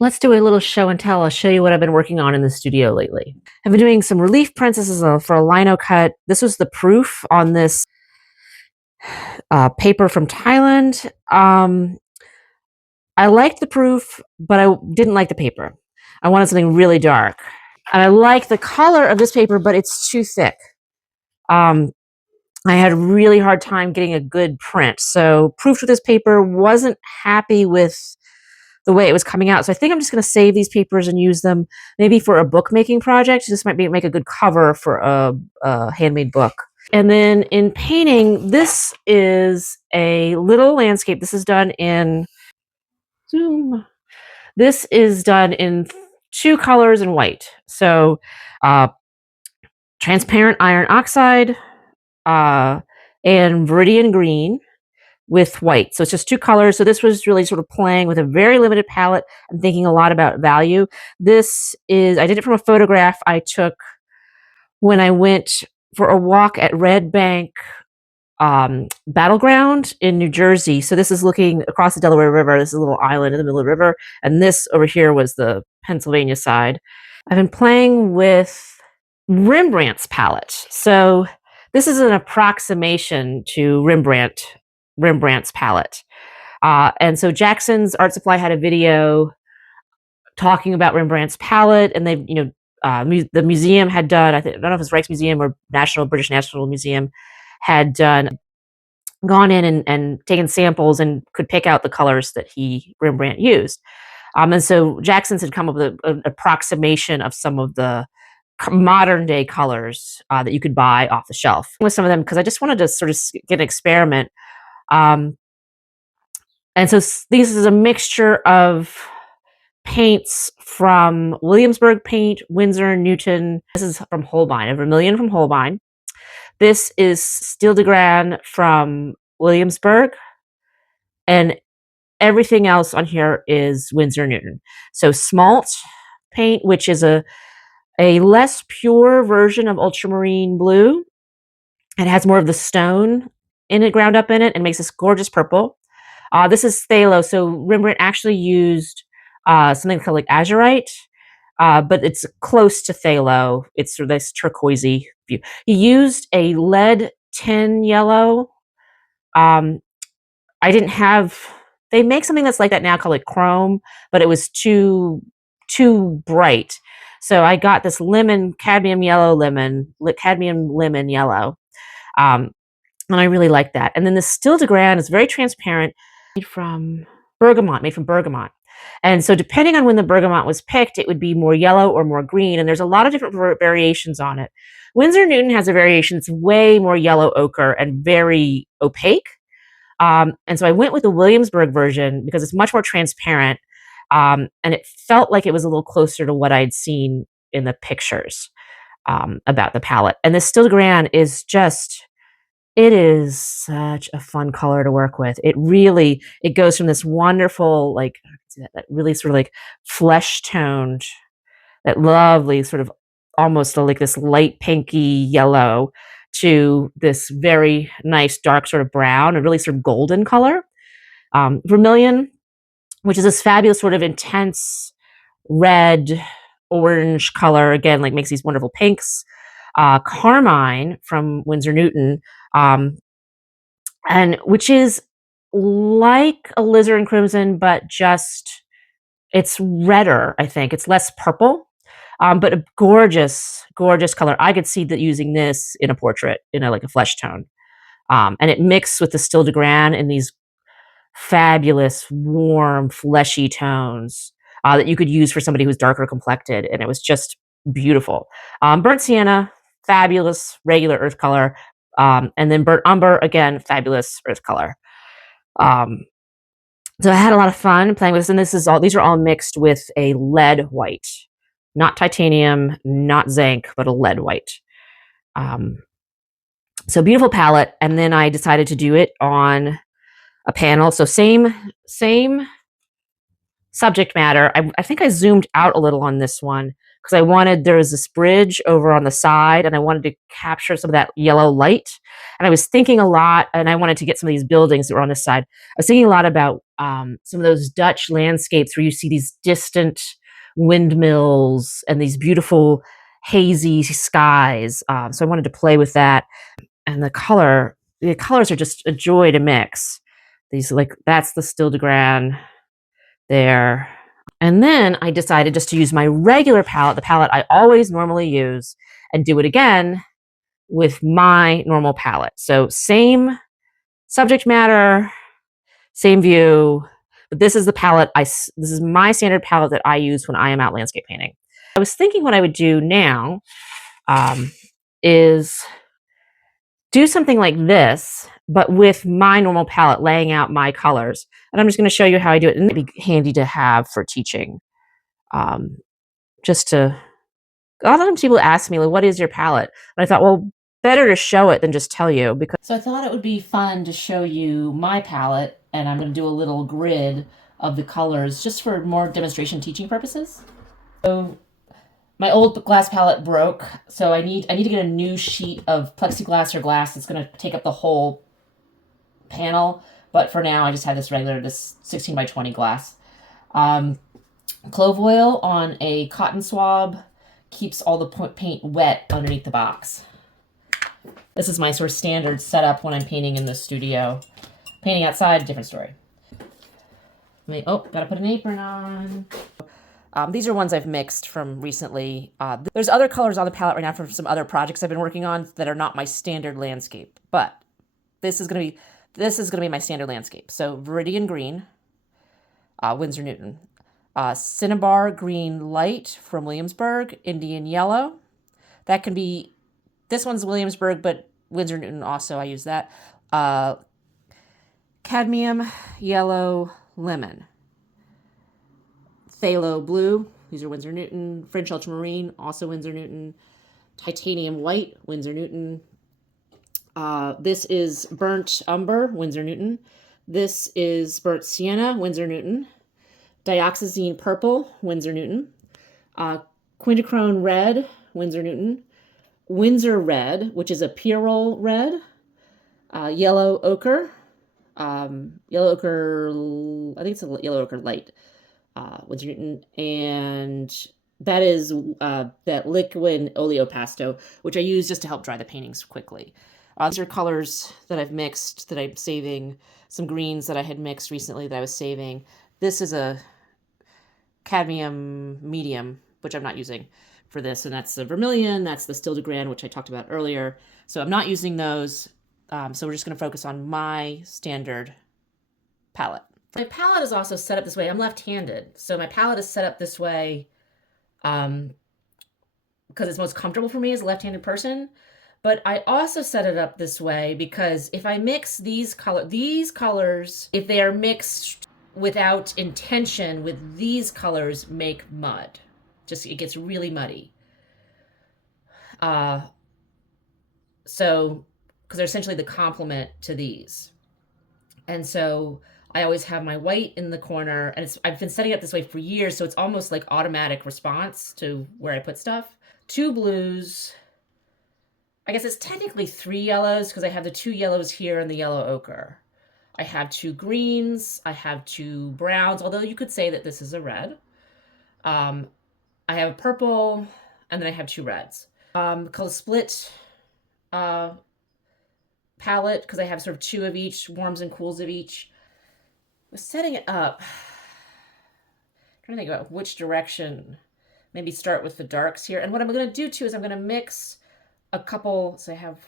Let's do a little show and tell. I'll show you what I've been working on in the studio lately. I've been doing some relief prints. This is for a lino cut. This was the proof on this paper from Thailand. I liked the proof, but I didn't like the paper. I wanted something really dark. And I like the color of this paper, but it's too thick. I had a really hard time getting a good print. So proofed with this paper, wasn't happy with the way it was coming out. So I think I'm just going to save these papers and use them maybe for a bookmaking project. This might make a good cover for a handmade book. And then in painting, this is a little landscape. This is done in zoom. This is done in two colors and white. So transparent iron oxide and viridian green with white. So it's just two colors. So this was really sort of playing with a very limited palette and thinking a lot about value. This is, I did it from a photograph I took when I went for a walk at Red Bank Battleground in New Jersey. So this is looking across the Delaware River. This is a little island in the middle of the river. And this over here was the Pennsylvania side. I've been playing with Rembrandt's palette. So this is an approximation to Rembrandt's palette. And so Jackson's Art Supply had a video talking about Rembrandt's palette, and they've, the museum had done, I don't know if it's Rijksmuseum or British National Museum, had gone in and taken samples and could pick out the colors that Rembrandt used. And so Jackson's had come up with an approximation of some of the modern day colors that you could buy off the shelf with some of them, because I just wanted to sort of get an experiment. And so this is a mixture of paints from Williamsburg paint, Winsor, Newton. This is from Holbein, a vermilion from Holbein. This is Steel de Gran from Williamsburg. And everything else on here is Winsor Newton. So smalt paint, which is a less pure version of ultramarine blue. It has more of the stone in it, ground up in it, and makes this gorgeous purple. This is phthalo. So Rembrandt actually used something called like azurite, but it's close to phthalo. It's sort of this turquoisey view. He used a lead tin yellow. I didn't have. They make something that's like that now called like chrome, but it was too bright. So I got this cadmium lemon yellow. And I really like that. And then the Steel de Gran is very transparent, made from bergamot. And so depending on when the bergamot was picked, it would be more yellow or more green. And there's a lot of different variations on it. Winsor Newton has a variation that's way more yellow ochre and very opaque. And so I went with the Williamsburg version because it's much more transparent. And it felt like it was a little closer to what I'd seen in the pictures about the palette. And the Steel de Gran is just, it is such a fun color to work with. It goes from this wonderful, like, that really sort of like flesh toned, that lovely sort of almost like this light pinky yellow to this very nice dark sort of brown, a really sort of golden color. Vermilion, which is this fabulous sort of intense red, orange color, again, like makes these wonderful pinks. Carmine from Winsor Newton, and which is like alizarin crimson, but just it's redder. I think it's less purple, but a gorgeous, gorgeous color. I could see that using this in a portrait, like a flesh tone, and it mixed with the Steel de Gran in these fabulous, warm, fleshy tones that you could use for somebody who's darker complected, and it was just beautiful. Burnt sienna, fabulous regular earth color, and then burnt umber, again, fabulous earth color. So I had a lot of fun playing with this, and these are all mixed with a lead white, not titanium, not zinc, but a lead white. So beautiful palette, and then I decided to do it on a panel. So same subject matter. I think I zoomed out a little on this one because I wanted, there was this bridge over on the side and I wanted to capture some of that yellow light. And I was thinking a lot, and I wanted to get some of these buildings that were on this side. I was thinking a lot about some of those Dutch landscapes where you see these distant windmills and these beautiful hazy skies. So I wanted to play with that. And the colors are just a joy to mix. These, like, that's the Stile de Gran there. And then I decided just to use my regular palette, the palette I always normally use, and do it again with my normal palette. So same subject matter, same view, but this is the palette this is my standard palette that I use when I am out landscape painting. I was thinking what I would do now is do something like this, but with my normal palette, laying out my colors. And I'm just going to show you how I do it, and it'd be handy to have for teaching. Just to, a lot of times people ask me, like, what is your palette? And I thought, well, better to show it than just tell you. So I thought it would be fun to show you my palette, and I'm going to do a little grid of the colors just for more demonstration teaching purposes. So my old glass palette broke, so I need to get a new sheet of plexiglass or glass that's going to take up the whole panel. But for now, I just have this regular, this 16 by 20 glass. Clove oil on a cotton swab keeps all the paint wet underneath the box. This is my sort of standard setup when I'm painting in the studio. Painting outside, different story. Gotta put an apron on. These are ones I've mixed from recently. There's other colors on the palette right now from some other projects I've been working on that are not my standard landscape, but this is gonna be my standard landscape. So Viridian Green, Winsor Newton. Cinnabar Green Light from Williamsburg, Indian Yellow. That can be, this one's Williamsburg, but Winsor Newton also, I use that. Cadmium Yellow Lemon. Phthalo Blue, these are Winsor Newton. French Ultramarine, also Winsor Newton. Titanium White, Winsor Newton. This is Burnt Umber, Winsor Newton. This is Burnt Sienna, Winsor Newton. Dioxazine Purple, Winsor Newton. Quinachrome Red, Winsor Newton. Windsor Red, which is a Pierrot Red. Yellow Ochre. Yellow Ochre, I think it's a Yellow Ochre Light. Winsor Newton. And that is that liquid oleopasto, which I use just to help dry the paintings quickly. These are colors that I've mixed that I'm saving. Some greens that I had mixed recently that I was saving. This is a cadmium medium, which I'm not using for this. And that's the vermilion. That's the Stile de Gran, which I talked about earlier. So I'm not using those. So we're just going to focus on my standard palette. My palette is also set up this way. I'm left-handed. So my palette is set up this way because it's most comfortable for me as a left-handed person. But I also set it up this way because if I mix these colors, if they are mixed without intention with these colors, make mud. It gets really muddy. So, because they're essentially the complement to these. And so I always have my white in the corner, and I've been setting it up this way for years, so it's almost like automatic response to where I put stuff. 2 blues. I guess it's technically 3 yellows because I have the 2 yellows here and the yellow ochre. I have 2 greens. I have 2 browns, although you could say that this is a red. I have a purple, and then I have 2 reds. Called a split palette because I have sort of 2 of each, warms and cools of each. I was setting it up. I'm trying to think about which direction. Maybe start with the darks here. And what I'm going to do too is I'm going to mix a couple. So I have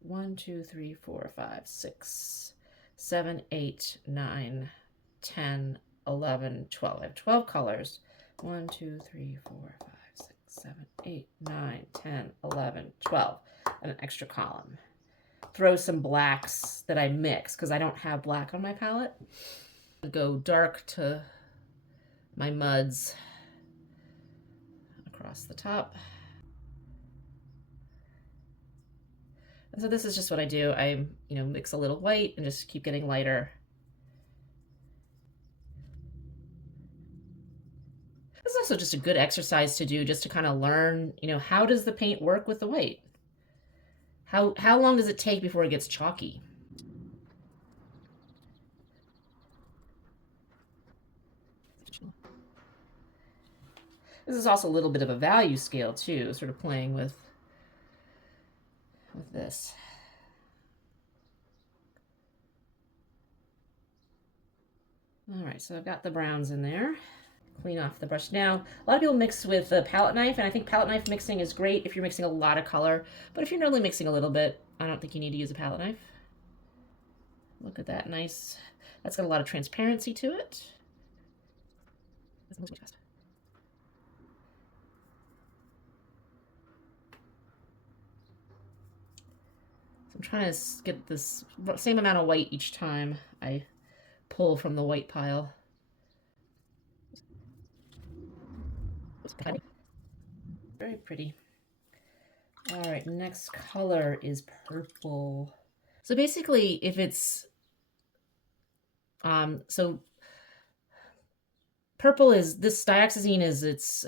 1, 2, 3, 4, 5, 6, 7, 8, 9, 10, 11, 12. I have 12 colors. 1, 2, 3, 4, 5, 6, 7, 8, 9, 10, 11, 12. And an extra column. Throw some blacks that I mix because I don't have black on my palette. Go dark to my muds across the top. And so this is just what I do. I, mix a little white and just keep getting lighter. This is also just a good exercise to do, just to kind of learn, how does the paint work with the white? How long does it take before it gets chalky? This is also a little bit of a value scale too, sort of playing with this. All right, so I've got the browns in there. Clean off the brush. Now, a lot of people mix with a palette knife, and I think palette knife mixing is great if you're mixing a lot of color, but if you're only mixing a little bit, I don't think you need to use a palette knife. Look at that, nice. That's got a lot of transparency to it. That's really fast. So I'm trying to get this same amount of white each time I pull from the white pile. Very pretty. All right, next color is purple. So basically, if it's so purple is this dioxazine is it's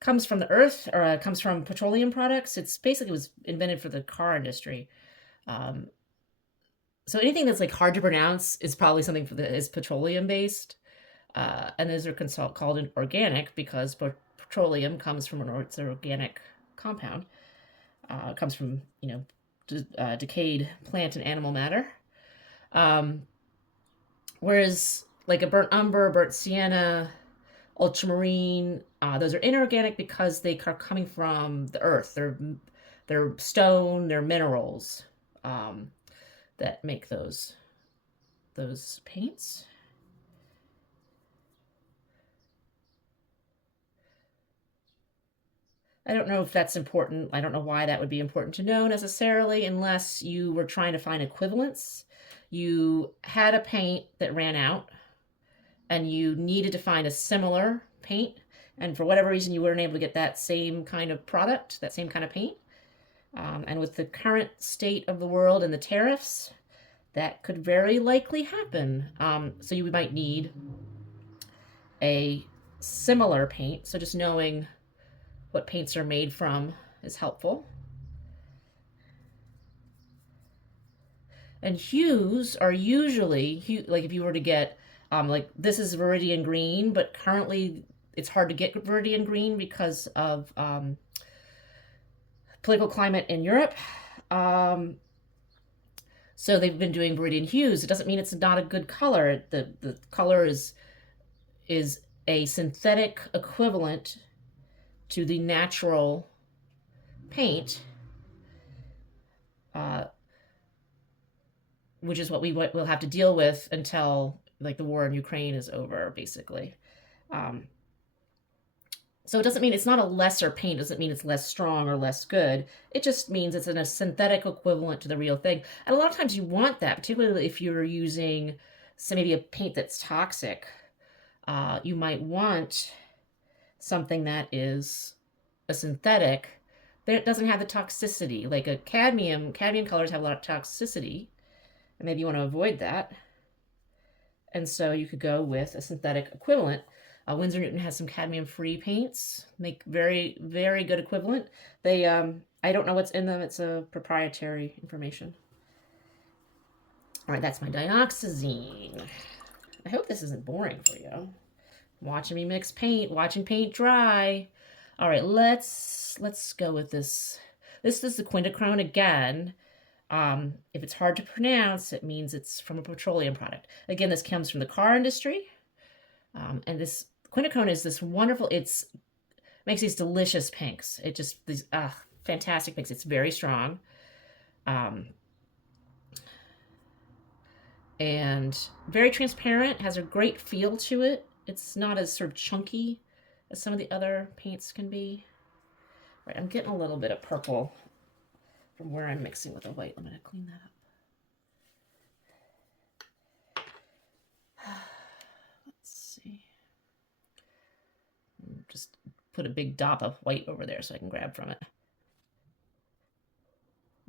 comes from the earth, or comes from petroleum products. It's basically was invented for the car industry. Um, so anything that's like hard to pronounce is probably something that is petroleum based. And those are called organic because petroleum comes from it's an organic compound. It comes from decayed plant and animal matter. Whereas like a burnt umber, burnt sienna, ultramarine, those are inorganic because they are coming from the earth. They're stone, they're minerals that make those paints. I don't know if that's important. I don't know why that would be important to know necessarily, unless you were trying to find equivalents. You had a paint that ran out and you needed to find a similar paint, and for whatever reason you weren't able to get that same kind of product, that same kind of paint. And with the current state of the world and the tariffs, that could very likely happen. So you might need a similar paint. So just knowing what paints are made from is helpful. And hues are usually, like if you were to get, like this is Viridian green, but currently it's hard to get Viridian green because of political climate in Europe. So they've been doing Viridian hues. It doesn't mean it's not a good color. The color is a synthetic equivalent to the natural paint, which is what we'll have to deal with until like the war in Ukraine is over, basically. So it doesn't mean it's not a lesser paint. It doesn't mean it's less strong or less good. It just means it's a synthetic equivalent to the real thing. And a lot of times you want that, particularly if you're using, say, maybe a paint that's toxic. You might want something that is a synthetic that doesn't have the toxicity. Like a cadmium colors have a lot of toxicity, and maybe you want to avoid that. And so you could go with a synthetic equivalent. Winsor Newton has some cadmium-free paints, make very, very good equivalent. They, I don't know what's in them. It's a proprietary information. All right, that's my dioxazine. I hope this isn't boring for you. Watching me mix paint, watching paint dry. All right, let's go with this. This is the quinachrone again. If it's hard to pronounce, it means it's from a petroleum product. Again, this comes from the car industry. And this quinachrone is this wonderful, makes these delicious pinks. It just, these fantastic pinks. It's very strong. And very transparent, has a great feel to it. It's not as sort of chunky as some of the other paints can be. Right, I'm getting a little bit of purple from where I'm mixing with the white. I'm going to clean that up. Let's see. Just put a big dot of white over there so I can grab from it.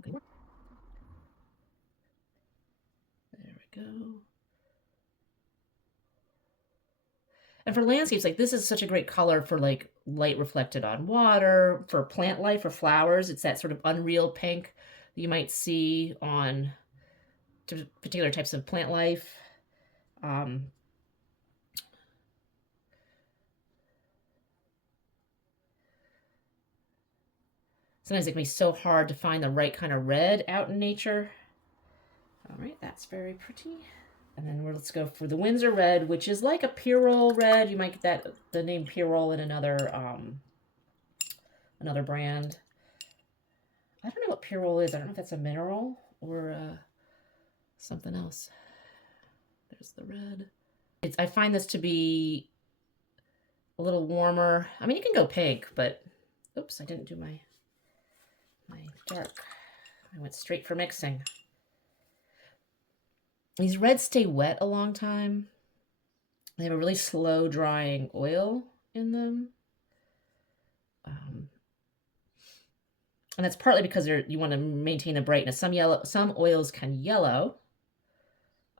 Okay. There we go. And for landscapes, like this is such a great color for like light reflected on water, for plant life, for flowers. It's that sort of unreal pink that you might see on particular types of plant life. Um, Sometimes it can be so hard to find the right kind of red out in nature. All right, that's very pretty. And then let's go for the Windsor red, which is like a Pyrrole red. You might get that the name Pyrrole in another brand. I don't know what Pyrrole is. I don't know if that's a mineral or something else. There's the red. I find this to be a little warmer. I mean, you can go pink, but oops, I didn't do my dark. I went straight for mixing. These reds stay wet a long time. They have a really slow drying oil in them. And that's partly because you want to maintain the brightness. Some oils can yellow,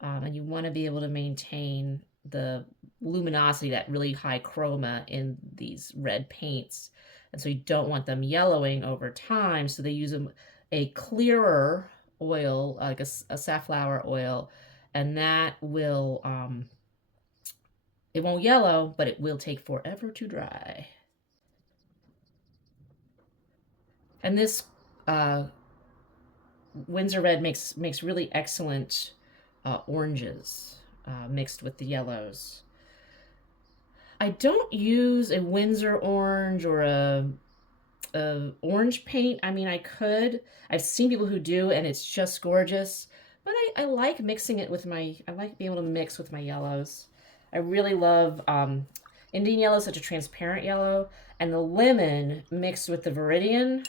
and you want to be able to maintain the luminosity, that really high chroma in these red paints. And so you don't want them yellowing over time. So they use a clearer oil, like a safflower oil, and that will, it won't yellow, but it will take forever to dry. And this Windsor red makes really excellent oranges mixed with the yellows. I don't use a Windsor orange or a orange paint. I mean, I could. I've seen people who do, and it's just gorgeous. But I like mixing it with I like being able to mix with my yellows. I really love Indian yellow, such a transparent yellow, and the lemon mixed with the Viridian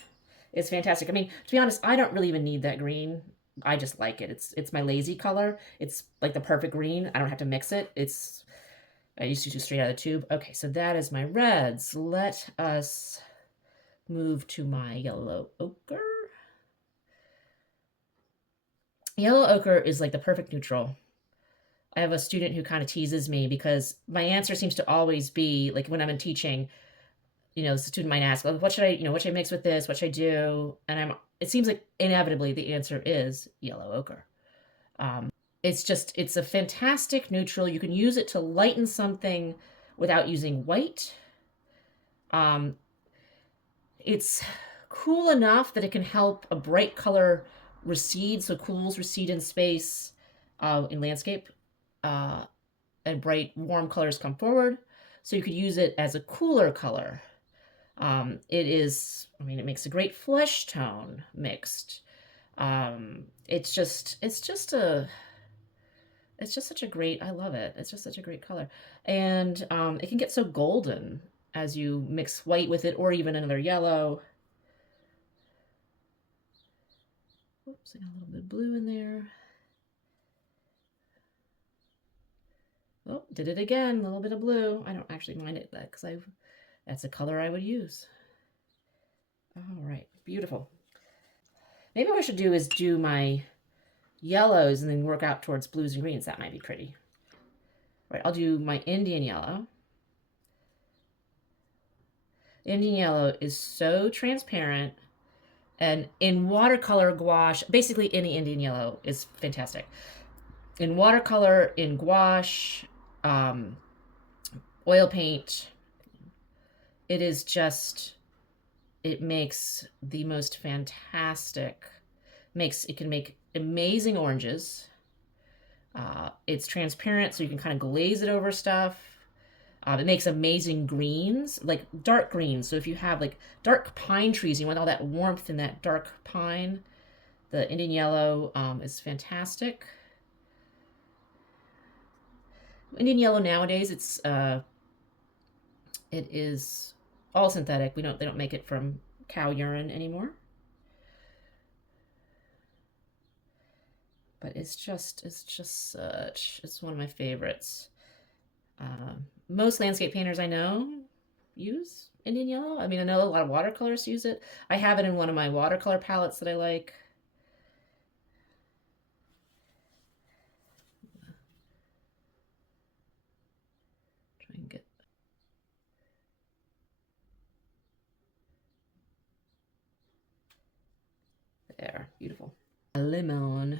is fantastic. I mean, to be honest, I don't really even need that green. I just like it. It's my lazy color. It's like the perfect green. I don't have to mix it. I used to do straight out of the tube. Okay, so that is my reds. Let us move to my yellow ochre. Yellow ochre is like the perfect neutral. I have a student who kind of teases me because my answer seems to always be like when I'm in teaching, the student might ask, what should I mix with this? What should I do? And it seems like inevitably the answer is yellow ochre. It's a fantastic neutral. You can use it to lighten something without using white. It's cool enough that it can help a bright color recede, so cools recede in space in landscape, and bright warm colors come forward. So you could use it as a cooler color. It makes a great flesh tone mixed. It's just such a great, I love it. It's just such a great color. And it can get so golden as you mix white with it or even another yellow. Oops, I got a little bit of blue in there. Oh, did it again, a little bit of blue. I don't actually mind it because that's a color I would use. All right, beautiful. Maybe what I should do is do my yellows and then work out towards blues and greens. That might be pretty. All right, I'll do my Indian yellow. Indian yellow is so transparent, and in watercolor gouache, basically any Indian yellow is fantastic. In watercolor, in gouache, oil paint, it makes the most fantastic, it can make amazing oranges. It's transparent, so you can kind of glaze it over stuff. It makes amazing greens, like dark greens. So if you have like dark pine trees, you want all that warmth in that dark pine. The Indian yellow is fantastic. Indian yellow nowadays, it is all synthetic. They don't make it from cow urine anymore. But it's one of my favorites. Most landscape painters I know use Indian yellow. I mean, I know a lot of watercolorists use it. I have it in one of my watercolor palettes that I like. Try and get there. Beautiful. A lemon.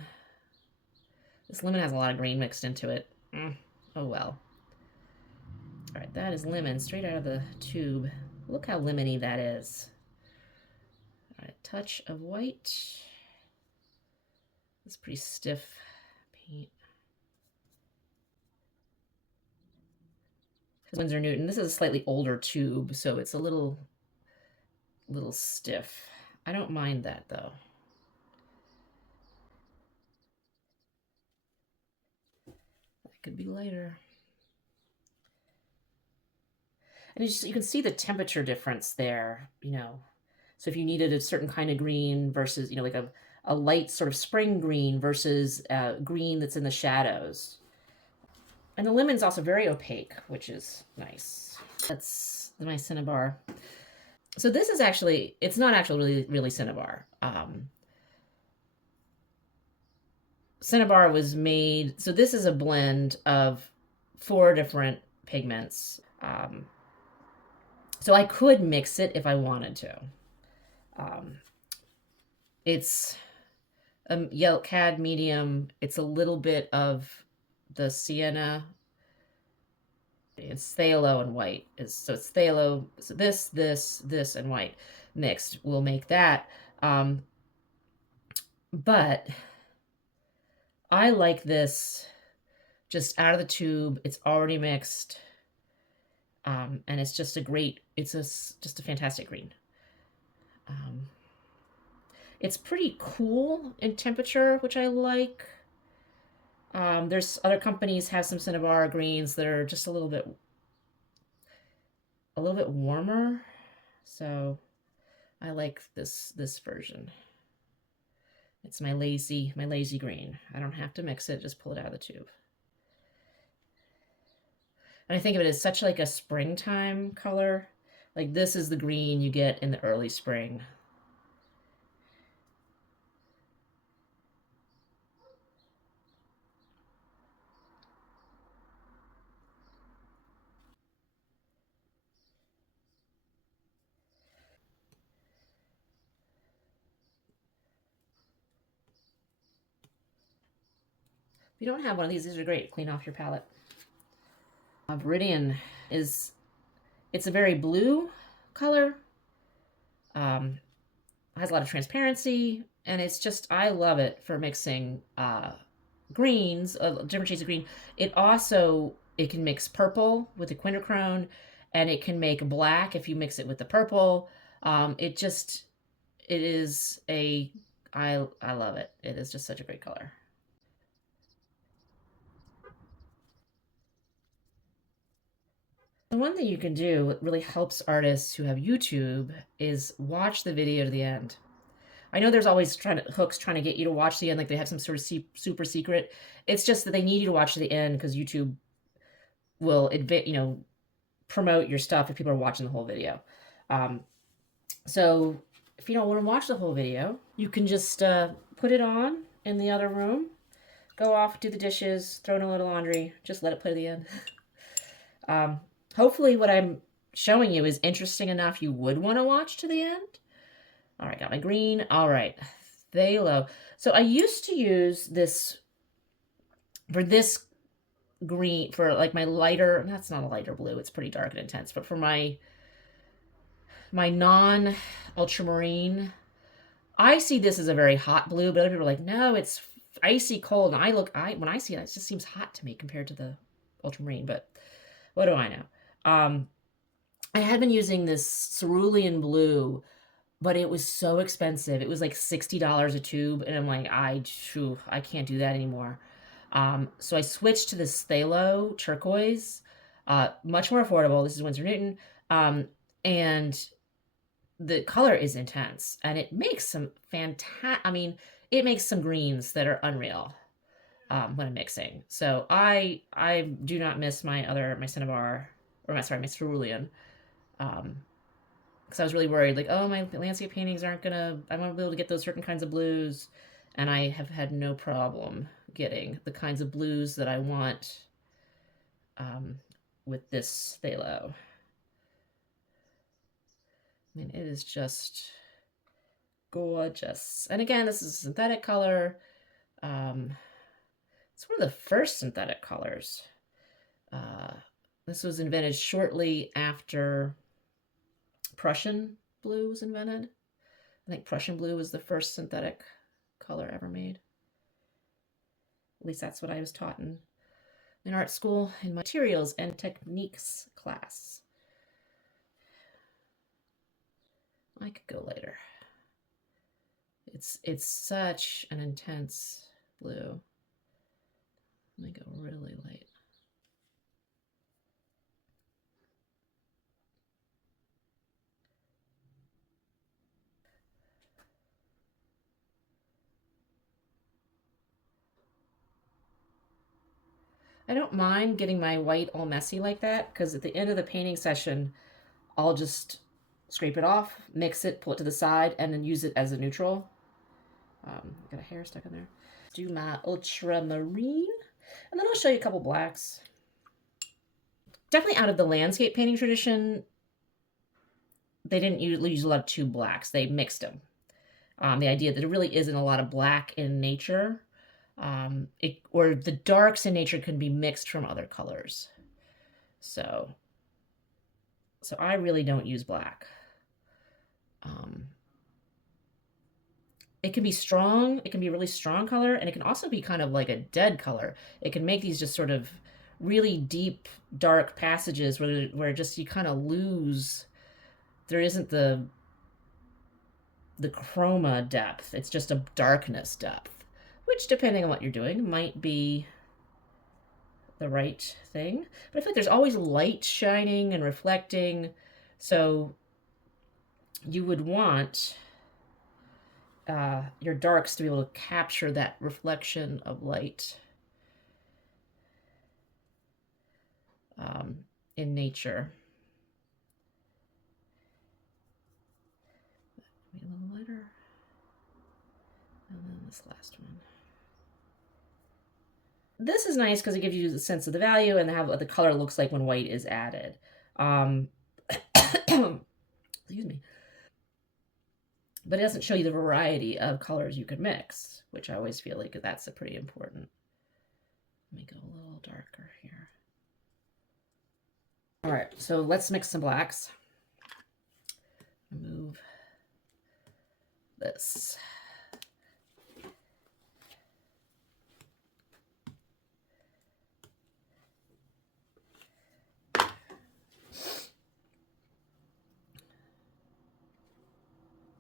This lemon has a lot of green mixed into it. Oh well. All right, that is lemon straight out of the tube. Look how lemony that is. All right, touch of white. It's pretty stiff paint. Winsor Newton. This is a slightly older tube, so it's a little stiff. I don't mind that though. That could be lighter. And you can see the temperature difference there, you know. So if you needed a certain kind of green versus, you know, like a light sort of spring green versus green that's in the shadows. And the lemon's also very opaque, which is nice. That's my Cinnabar. So this is actually, it's not actually really Cinnabar. Cinnabar was made, so this is a blend of 4 different pigments. So I could mix it if I wanted to. It's a yellow cad medium. It's a little bit of the sienna. It's phthalo and white. So it's phthalo. So this, and white mixed will make that. But I like this just out of the tube. It's already mixed. And it's just a great, just a fantastic green. It's pretty cool in temperature, which I like. There's other companies have some Cinnabar greens that are just a little bit warmer. So I like this version. It's my lazy green. I don't have to mix it, just pull it out of the tube. And I think of it as such like a springtime color. Like this is the green you get in the early spring. If you don't have one of these are great. Clean off your palette. Viridian it's a very blue color. Has a lot of transparency, and it's just, I love it for mixing greens, different shades of green. It can mix purple with the quinachrone, and it can make black if you mix it with the purple. It is I love it. It is just such a great color. The one thing you can do that really helps artists who have YouTube is watch the video to the end. I know there's always hooks trying to get you to watch the end, like they have some sort of super secret. It's just that they need you to watch to the end because YouTube will promote your stuff if people are watching the whole video. So if you don't want to watch the whole video, you can just put it on in the other room, go off, do the dishes, throw in a little laundry, just let it play to the end. Hopefully what I'm showing you is interesting enough you would want to watch to the end. All right, got my green. All right, phthalo. So I used to use this for this green, for like my lighter, that's not a lighter blue, it's pretty dark and intense, but for my non-ultramarine, I see this as a very hot blue, but other people are like, no, it's icy cold. And when I see it, it just seems hot to me compared to the ultramarine, but what do I know? I had been using this cerulean blue, but it was so expensive. It was like $60 a tube, and I'm like, I can't do that anymore. So I switched to this phthalo turquoise, much more affordable. This is Winsor Newton, and the color is intense, and it makes some it makes some greens that are unreal when I'm mixing. So I do not miss my Cinnabar, or my cerulean, because I was really worried, like, oh, my landscape paintings I won't be able to get those certain kinds of blues, and I have had no problem getting the kinds of blues that I want with this phthalo. I mean, it is just gorgeous. And again, this is a synthetic color. It's one of the first synthetic colors. This was invented shortly after Prussian blue was invented. I think Prussian blue was the first synthetic color ever made. At least that's what I was taught in art school in my materials and techniques class. I could go later. It's such an intense blue. Let me go really light. I don't mind getting my white all messy like that, because at the end of the painting session, I'll just scrape it off, mix it, pull it to the side, and then use it as a neutral. Got a hair stuck in there. Do my ultramarine, and then I'll show you a couple blacks. Definitely out of the landscape painting tradition, they didn't use a lot of tube blacks. They mixed them. The idea that there really isn't a lot of black in nature, or the darks in nature can be mixed from other colors. So I really don't use black. It can be strong. It can be a really strong color, and it can also be kind of like a dead color. It can make these just sort of really deep, dark passages where just you kind of lose. There isn't the chroma depth. It's just a darkness depth, which, depending on what you're doing, might be the right thing. But I feel like there's always light shining and reflecting, so you would want your darks to be able to capture that reflection of light in nature. Maybe a little lighter. And then this last one. This is nice because it gives you the sense of the value and how the color looks like when white is added. Excuse me. But it doesn't show you the variety of colors you could mix, which I always feel like that's a pretty important. Let me go a little darker here. All right, so let's mix some blacks. Move this.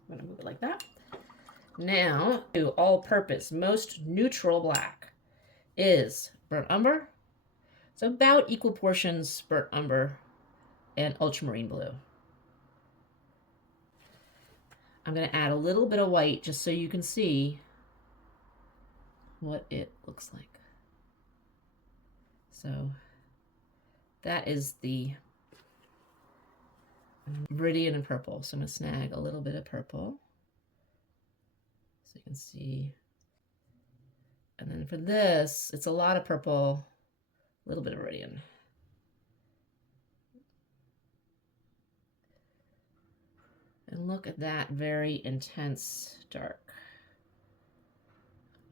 I'm going to move it like that. Now, do all-purpose, most neutral black is burnt umber. So about equal portions burnt umber and ultramarine blue. I'm going to add a little bit of white just so you can see what it looks like. So that is the Viridian and purple. So I'm going to snag a little bit of purple so you can see. And then for this, it's a lot of purple, a little bit of Viridian. And look at that very intense dark.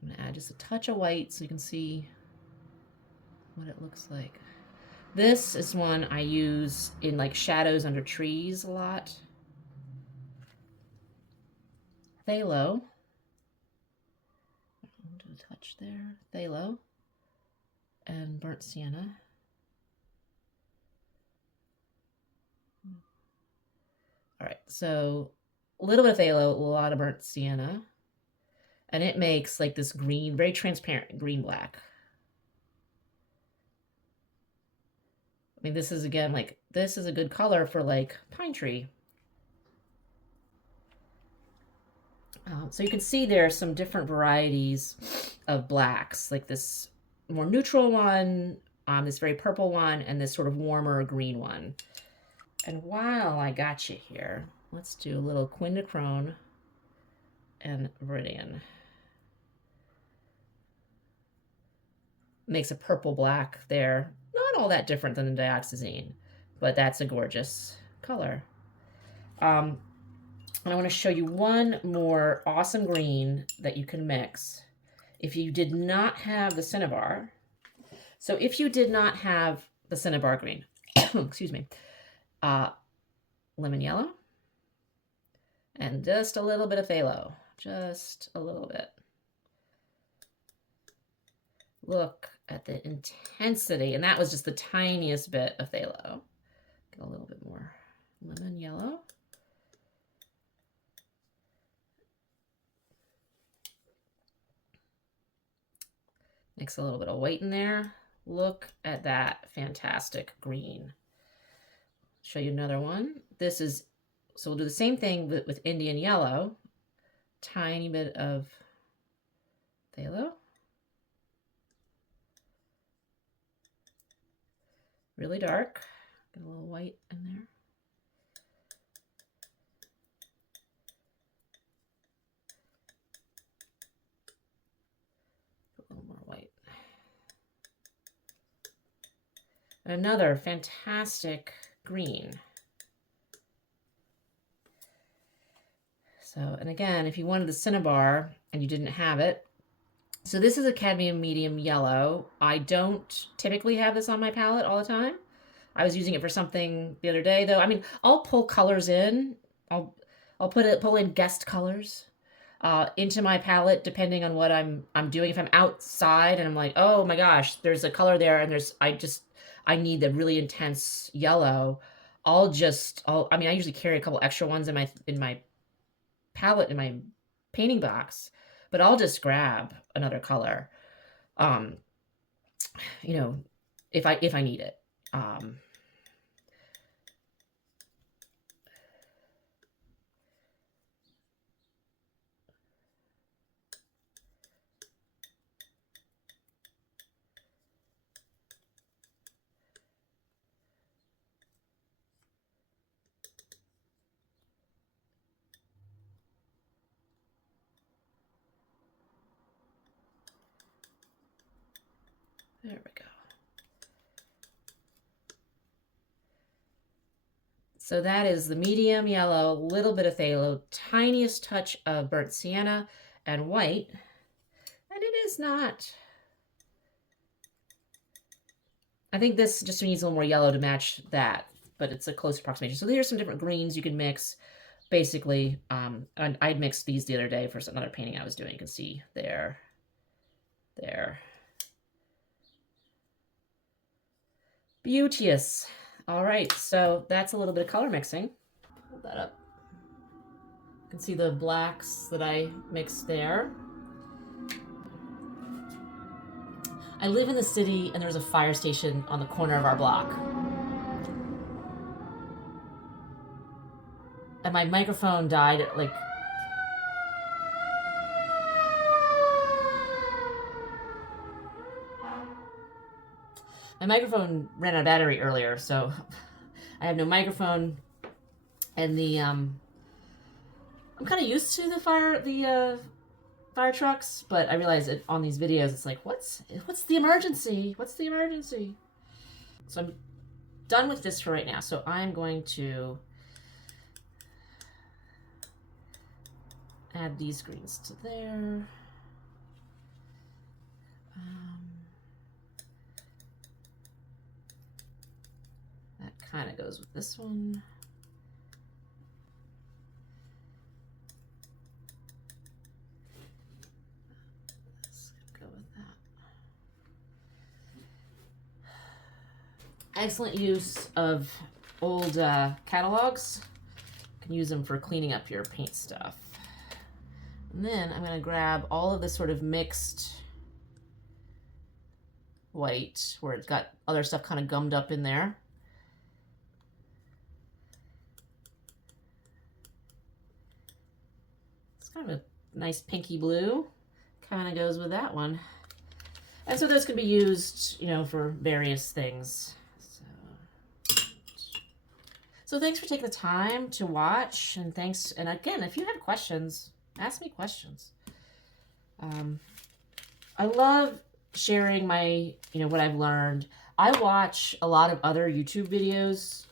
I'm going to add just a touch of white so you can see what it looks like. This is one I use in like shadows under trees a lot. Phthalo. I'll do a touch there. Phthalo. And burnt sienna. All right, so a little bit of phthalo, a lot of burnt sienna. And it makes like this green, very transparent green black. I mean, this is again, like, this is a good color for like pine tree. So you can see there are some different varieties of blacks, like this more neutral one, this very purple one, and this sort of warmer green one. And while I got you here, let's do a little quinachrone and Viridian. Makes a purple black there. Not not all that different than the dioxazine, but that's a gorgeous color. And I want to show you one more awesome green that you can mix if you did not have the cinnabar. So if you did not have the cinnabar green, excuse me, lemon yellow, and just a little bit of phthalo, just a little bit. Look at the intensity, and that was just the tiniest bit of phthalo. Get a little bit more lemon yellow. Mix a little bit of white in there. Look at that fantastic green. Show you another one. This is, so we'll do the same thing with Indian yellow. Tiny bit of phthalo. Really dark. Get a little white in there. A little more white. And another fantastic green. So, and again, if you wanted the cinnabar and you didn't have it, so this is a cadmium medium yellow. I don't typically have this on my palette all the time. I was using it for something the other day, though. I mean, I'll pull colors in. I'll pull in guest colors into my palette depending on what I'm doing. If I'm outside and I'm like, oh my gosh, there's a color there, and I need the really intense yellow. I usually carry a couple extra ones in my palette, in my painting box, but I'll just grab another color, you know, if I need it. There we go. So that is the medium yellow, a little bit of phthalo, tiniest touch of burnt sienna and white. And it is not, I think this just needs a little more yellow to match that, but it's a close approximation. So here's some different greens you can mix. Basically, and I mixed these the other day for another painting I was doing. You can see there. Beauteous. All right, so that's a little bit of color mixing. Hold that up. You can see the blacks that I mixed there. I live in the city, and there's a fire station on the corner of our block. And my microphone died at like... My microphone ran out of battery earlier, so I have no microphone. And the I'm kind of used to the fire trucks, but I realize it on these videos. It's like, what's the emergency? What's the emergency? So I'm done with this for right now. So I'm going to add these greens to there. That kind of goes with this one. Let's go with that. Excellent use of old catalogs. You can use them for cleaning up your paint stuff. And then I'm going to grab all of this sort of mixed white where it's got other stuff kind of gummed up in there. It's kind of a nice pinky blue. Kind of goes with that one. And so those can be used, you know, for various things. So thanks for taking the time to watch, and thanks. And again, if you have questions, ask me questions. I love sharing my, what I've learned. I watch a lot of other YouTube videos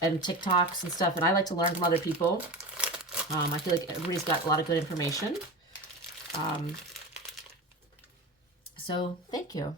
and TikToks and stuff, and I like to learn from other people. I feel like everybody's got a lot of good information. So thank you.